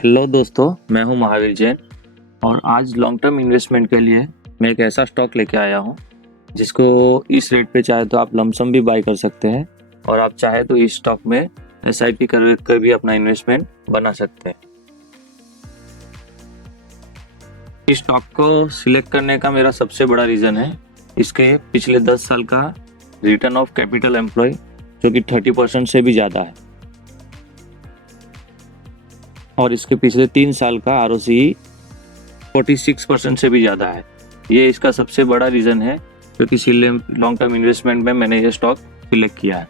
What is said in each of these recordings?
Hello दोस्तों, मैं हूं महावीर जैन और आज लॉन्ग टर्म इन्वेस्टमेंट के लिए मैं एक ऐसा स्टॉक लेके आया हूं जिसको इस रेट पे चाहे तो आप लमसम भी बाय कर सकते हैं और आप चाहे तो इस स्टॉक में एसआईपी कर भी अपना इन्वेस्टमेंट बना सकते हैं। इस स्टॉक को सिलेक्ट करने का मेरा सबसे बड़ा रीज़न है इसके पिछले 10 साल का रिटर्न ऑफ कैपिटल एम्प्लॉय जो कि 30% से भी ज़्यादा है और इसके पिछले 3 साल का ROCE 46% से भी ज़्यादा है। ये इसका सबसे बड़ा रीज़न है क्योंकि लॉन्ग टर्म इन्वेस्टमेंट में मैंने ये स्टॉक सिलेक्ट किया है।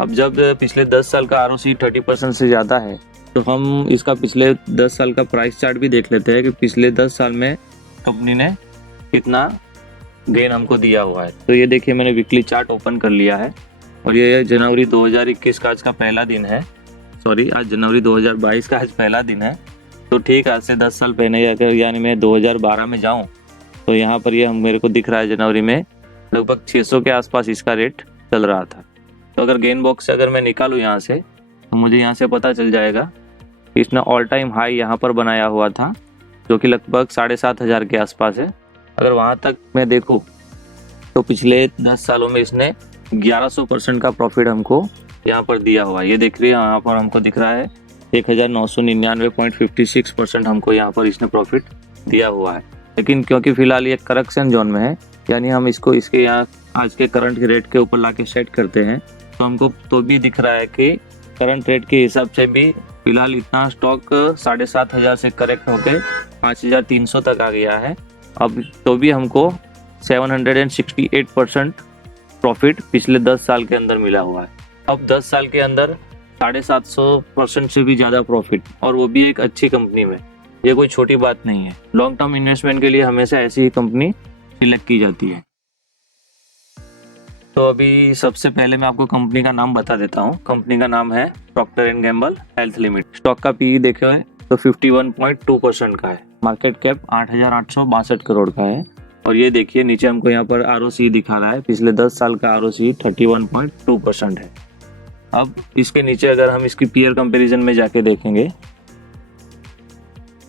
अब जब पिछले 10 साल का ROCE 30% से ज़्यादा है तो हम इसका पिछले 10 साल का प्राइस चार्ट भी देख लेते हैं कि पिछले 10 साल में कंपनी ने कितना गेन हमको दिया हुआ है। तो ये देखिए, मैंने वीकली चार्ट ओपन कर लिया है और ये जनवरी 2021 का आज का पहला दिन है। आज जनवरी 2022 का आज पहला दिन है। तो ठीक, आज से 10 साल पहले अगर यानी मैं 2012 में जाऊं तो यहाँ पर ये मेरे को दिख रहा है जनवरी में लगभग 600 के आसपास इसका रेट चल रहा था। तो अगर गेन बॉक्स से अगर मैं निकालूँ यहाँ से तो मुझे यहाँ से पता चल जाएगा कि इसने ऑल टाइम हाई यहाँ पर बनाया हुआ था जो कि लगभग 7,500 के आसपास है। अगर वहाँ तक मैं देखूँ तो पिछले 10 सालों में इसने 1100% का प्रॉफिट हमको यहाँ पर दिया हुआ है। ये देख रही है, यहाँ पर हमको दिख रहा है 1999.56% हमको यहाँ पर इसने प्रॉफिट दिया हुआ है। लेकिन क्योंकि फिलहाल ये करेक्शन जोन में है, यानी हम इसको इसके यहाँ आज के करंट रेट के ऊपर लाके सेट करते हैं तो हमको तो भी दिख रहा है कि करंट रेट के हिसाब से भी फिलहाल इतना स्टॉक 7,500 से करेक्ट होकर 5,300 तक आ गया है। अब तो भी हमको 768% प्रॉफिट पिछले 10 साल के अंदर मिला हुआ है। अब 10 साल के अंदर 750% से भी ज़्यादा प्रॉफिट, और वो भी एक अच्छी कंपनी में। ये कोई छोटी बात नहीं है। लॉन्ग टर्म इन्वेस्टमेंट के लिए हमेशा ऐसी ही कंपनी सिलेक्ट की जाती है। तो अभी सबसे पहले मैं आपको कंपनी का नाम बता देता हूँ। कंपनी का नाम है Procter and Gamble health limited. Stock का PE देखे तो 51.2% का है। मार्केट कैप 8,862 करोड़ का है। और ये देखिए नीचे हमको यहाँ पर ROCE दिखा रहा है, पिछले 10 साल का ROCE 31.2% है। अब इसके नीचे अगर हम इसकी पीयर कंपैरिजन में जाके देखेंगे,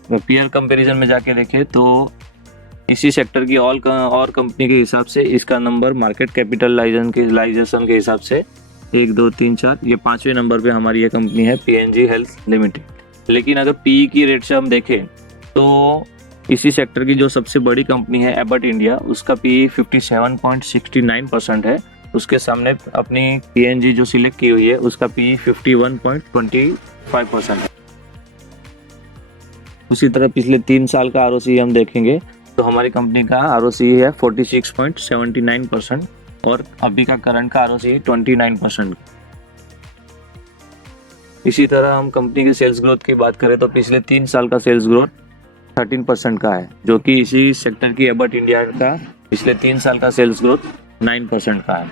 पीयर कंपैरिजन में जाके देखें तो इसी सेक्टर की और कंपनी के हिसाब से इसका नंबर मार्केट कैपिटलाइजेशन के हिसाब से 1 2 3 4 ये 5वें नंबर पे हमारी ये कंपनी है PNG हेल्थ लिमिटेड। लेकिन अगर PE की रेट से हम देखें तो इसी सेक्टर की जो सबसे बड़ी कंपनी है एबट इंडिया, उसका PE 57.69% है। उसके सामने अपनी PNG जो सिलेक्ट की हुई है उसका PE 51.25% है। उसी तरह पिछले 3 साल का ROCE हम देखेंगे तो हमारी कंपनी का ROCE है 46.79% और अभी का करंट का ROCE 29%। इसी तरह हम कंपनी की सेल्स ग्रोथ की बात करें तो पिछले 3 साल का सेल्स ग्रोथ 13% का है, जो कि इसी सेक्टर की एबट इंडिया का पिछले 3 साल का सेल्स ग्रोथ 9% का है।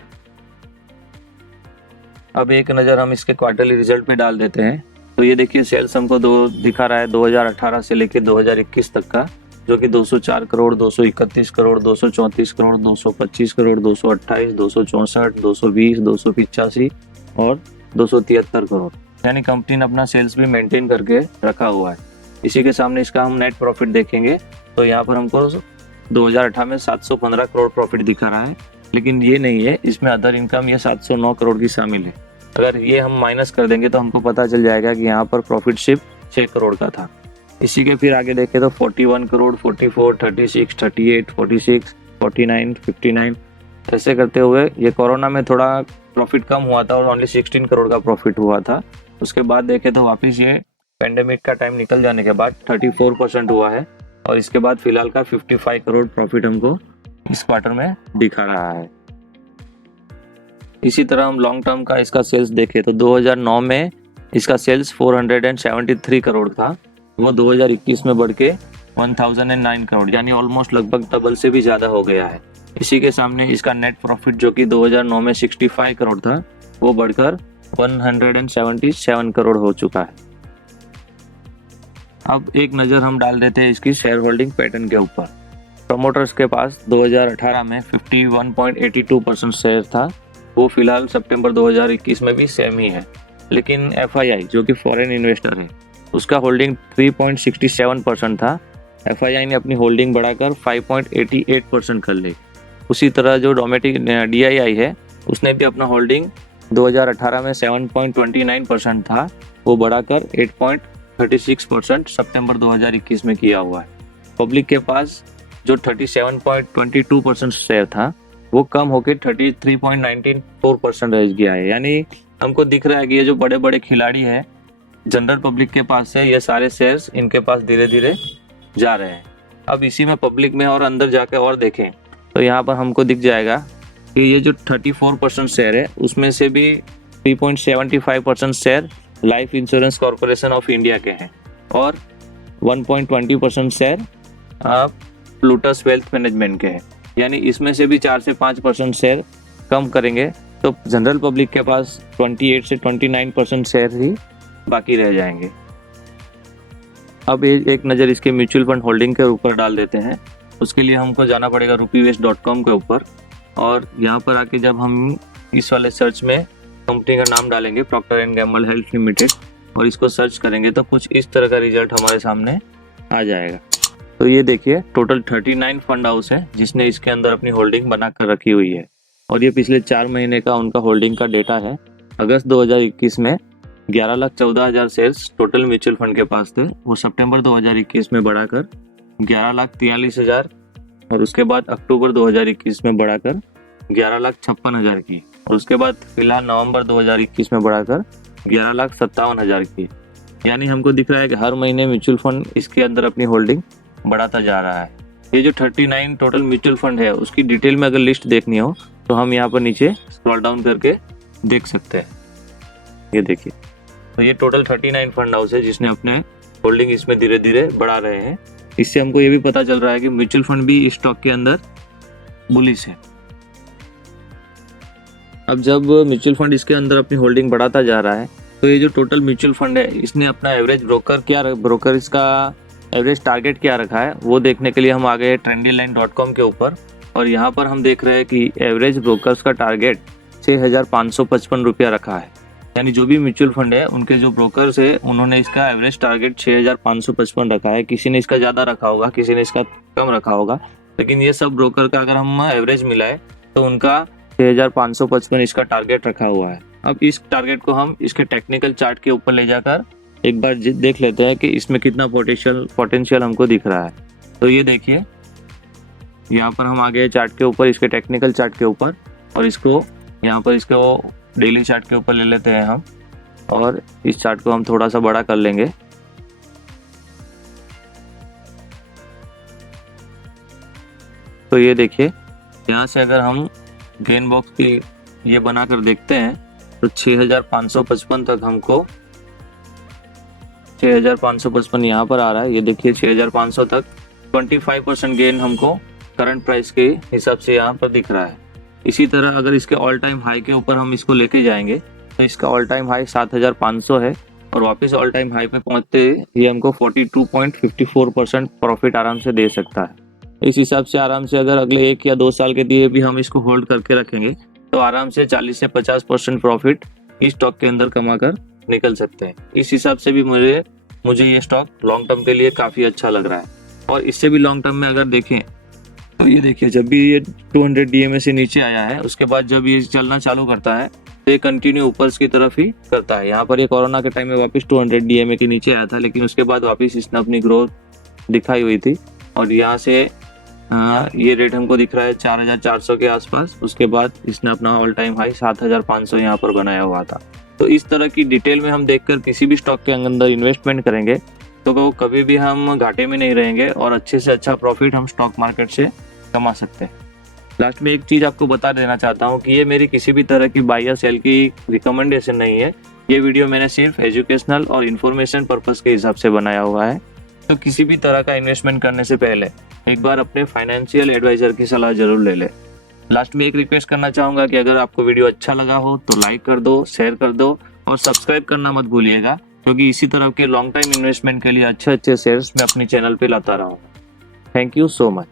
अब एक नज़र हम इसके क्वार्टरली रिजल्ट पे डाल देते हैं। तो ये देखिए, सेल्स हमको दिखा रहा है 2018 से लेकर 2021 तक का, जो कि 204 करोड़, 231 करोड़, 234 करोड़, 225 करोड़, 228, 264, 220, 285 और 273 करोड़। यानी कंपनी ने अपना सेल्स भी मेंटेन करके रखा हुआ है। इसी के सामने इसका हम नेट प्रॉफिट देखेंगे तो यहाँ पर हमको 2018 में 715 करोड़ प्रॉफिट दिखा रहा है। लेकिन ये नहीं है, इसमें अदर इनकम ये 709 करोड़ की शामिल है। अगर ये हम माइनस कर देंगे तो हमको पता चल जाएगा कि यहाँ पर प्रॉफिट सिर्फ 6 करोड़ का था। इसी के फिर आगे देखें तो 41 करोड़, 44, 36, 38, 46, 49, 59 ऐसे करते हुए ये कोरोना में थोड़ा प्रॉफिट कम हुआ था और ओनली 16 करोड़ का प्रॉफिट हुआ था। उसके बाद देखें तो वापस ये पेंडेमिक का टाइम निकल जाने के बाद 34% हुआ है और इसके बाद फिलहाल का 55 करोड़ प्रॉफिट हमको इस क्वार्टर में दिखा रहा है। इसी तरह हम लॉन्ग टर्म का इसका सेल्स देखें तो 2009 में इसका सेल्स 473 करोड़ था, वो 2021 में बढ़ के 1009 करोड़, यानी ऑलमोस्ट लगभग डबल से भी ज़्यादा हो गया है। इसी के सामने इसका नेट प्रॉफिट जो कि 2009 में 65 करोड़ था, वो बढ़कर 177 करोड़ हो चुका है। अब एक नज़र हम डाल देते हैं इसकी शेयर होल्डिंग पैटर्न के ऊपर। प्रमोटर्स के पास 2018 में 51.82% शेयर था, वो फिलहाल सितंबर 2021 में भी सेम ही है। लेकिन FII जो कि फॉरेन इन्वेस्टर है, उसका होल्डिंग 3.67% था। FII ने अपनी होल्डिंग बढ़ाकर 5.88% कर ली। उसी तरह जो डोमेस्टिक DII है उसने भी अपना होल्डिंग 2018 में 7.29% था, वो बढ़ाकर 8.36% सितंबर 2021 में किया हुआ है। पब्लिक के पास जो 37.22% शेयर था वो कम होकर 33.94% रह गया है। यानी हमको दिख रहा है कि ये जो बड़े बड़े खिलाड़ी हैं जनरल पब्लिक के पास से ये सारे शेयर्स इनके पास धीरे धीरे जा रहे हैं। अब इसी में पब्लिक में और अंदर जाके और देखें तो यहाँ पर हमको दिख जाएगा कि ये जो 34% शेयर है उसमें से भी 3.75% share life insurance corporation of India के हैं और 1.20% शेयर प्लूटस वेल्थ मैनेजमेंट के हैं। यानी इसमें से भी 4 से 5% शेयर कम करेंगे तो जनरल पब्लिक के पास 28 से 29% शेयर ही बाकी रह जाएंगे। अब एक नज़र इसके म्यूचुअल फंड होल्डिंग के ऊपर डाल देते हैं। उसके लिए हमको जाना पड़ेगा rupeebase.com के ऊपर और यहाँ पर आके जब हम इस वाले सर्च में कंपनी का नाम डालेंगे Procter and Gamble health limited और इसको सर्च करेंगे तो कुछ इस तरह का रिजल्ट हमारे सामने आ जाएगा। तो ये देखिए टोटल 39 फंड हाउस है जिसने इसके अंदर अपनी होल्डिंग बना कर रखी हुई है और ये पिछले 4 महीने का उनका होल्डिंग का डेटा है। अगस्त 2021 में 11,14,000 शेयर्स टोटल म्यूचुअल फंड के पास थे, वो सितंबर 2021 में बढ़ाकर 11,43,000 और उसके बाद अक्टूबर 2021 में बढ़ाकर 11,56,000 की और उसके बाद फिलहाल नवंबर 2021 में बढ़ाकर 11,57,000 की। यानी हमको दिख रहा है कि हर महीने म्यूचुअल फंड इसके अंदर अपनी होल्डिंग बढ़ाता जा रहा है। ये जो 39 टोटल म्यूचुअल फंड है उसकी डिटेल में अगर लिस्ट देखनी हो तो हम यहाँ पर नीचे स्क्रॉल डाउन करके देख सकते हैं। ये देखिए तो ये टोटल 39 फंड हाउस है जिसने अपने होल्डिंग इसमें धीरे धीरे बढ़ा रहे हैं। इससे हमको ये भी पता चल रहा है कि म्यूचुअल फंड भी इस स्टॉक के अंदर बुलिश है। अब जब म्यूचुअल फंड इसके अंदर अपनी होल्डिंग बढ़ाता जा रहा है तो ये जो टोटल म्यूचुअल फंड है इसने अपना एवरेज ब्रोकर इसका एवरेज टारगेट क्या रखा है वो देखने के लिए हम आ गए trendyline.com के ऊपर और यहाँ पर हम देख रहे हैं कि एवरेज ब्रोकर्स का टारगेट 6,555 रुपया रखा है। यानी जो भी म्यूचुअल फंड है उनके जो ब्रोकर्स है उन्होंने इसका एवरेज टारगेट 6,555 रखा है। किसी ने इसका ज़्यादा रखा होगा, किसी ने इसका कम रखा होगा, लेकिन ये सब ब्रोकर का अगर हम एवरेज मिलाए तो उनका 6,555 इसका टारगेट रखा हुआ है। अब इस टारगेट को हम इसके टेक्निकल चार्ट के ऊपर ले जाकर एक बार देख लेते हैं कि इसमें कितना पोटेंशियल हमको दिख रहा है। तो ये देखिए यहाँ पर हम आ गए चार्ट के ऊपर, इसके टेक्निकल चार्ट के ऊपर और इसको यहाँ पर इसको डेली चार्ट के ऊपर ले लेते हैं हम और इस चार्ट को हम थोड़ा सा बड़ा कर लेंगे। तो ये देखिए यहाँ से अगर हम गेन बॉक्स की ये बनाकर देखते हैं तो 6,555 तक हमको 6,555 यहाँ पर आ रहा है। ये देखिए 6,500 तक 25% गेन हमको करंट प्राइस के हिसाब से यहाँ पर दिख रहा है। इसी तरह अगर इसके ऑल टाइम हाई के ऊपर हम इसको लेके जाएंगे तो इसका ऑल टाइम हाई 7,500 है और वापस ऑल टाइम हाई पे पहुँचते ये हमको 42.54% प्रॉफिट आराम से दे सकता है। इस हिसाब से आराम से अगर अगले 1 या 2 साल के लिए भी हम इसको होल्ड करके रखेंगे तो आराम से 40 से 50% प्रॉफिट इस स्टॉक के अंदर कमा कर निकल सकते हैं। इस हिसाब से भी मुझे ये स्टॉक लॉन्ग टर्म के लिए काफ़ी अच्छा लग रहा है। और इससे भी लॉन्ग टर्म में अगर देखें तो ये देखिए जब भी ये 200 DMA से नीचे आया है उसके बाद जब ये चलना चालू करता है तो ये कंटिन्यू ऊपर की तरफ ही करता है। यहाँ पर ये कोरोना के टाइम में वापस 200 DMA के नीचे आया था लेकिन उसके बाद वापस इसने अपनी ग्रोथ दिखाई हुई थी और यहाँ से ये रेट हमको दिख रहा है 4,400 के आसपास। उसके बाद इसने अपना ऑल टाइम हाई 7,500 यहाँ पर बनाया हुआ था। तो इस तरह की डिटेल में हम देखकर किसी भी स्टॉक के अंदर इन्वेस्टमेंट करेंगे तो वो कभी भी हम घाटे में नहीं रहेंगे और अच्छे से अच्छा प्रॉफिट हम स्टॉक मार्केट से कमा सकते हैं। लास्ट में एक चीज़ आपको बता देना चाहता हूँ कि ये मेरी किसी भी तरह की बाय या सेल की रिकमेंडेशन नहीं है। ये वीडियो मैंने सिर्फ एजुकेशनल और इन्फॉर्मेशन पर्पज़ के हिसाब से बनाया हुआ है। तो किसी भी तरह का इन्वेस्टमेंट करने से पहले एक बार अपने फाइनेंशियल एडवाइजर की सलाह जरूर ले लें। लास्ट में एक रिक्वेस्ट करना चाहूँगा कि अगर आपको वीडियो अच्छा लगा हो तो लाइक कर दो, शेयर कर दो और सब्सक्राइब करना मत भूलिएगा क्योंकि इसी तरह के लॉन्ग टाइम इन्वेस्टमेंट के लिए अच्छे शेयर्स मैं अपने चैनल पे लाता रहूँगा। Thank you so much.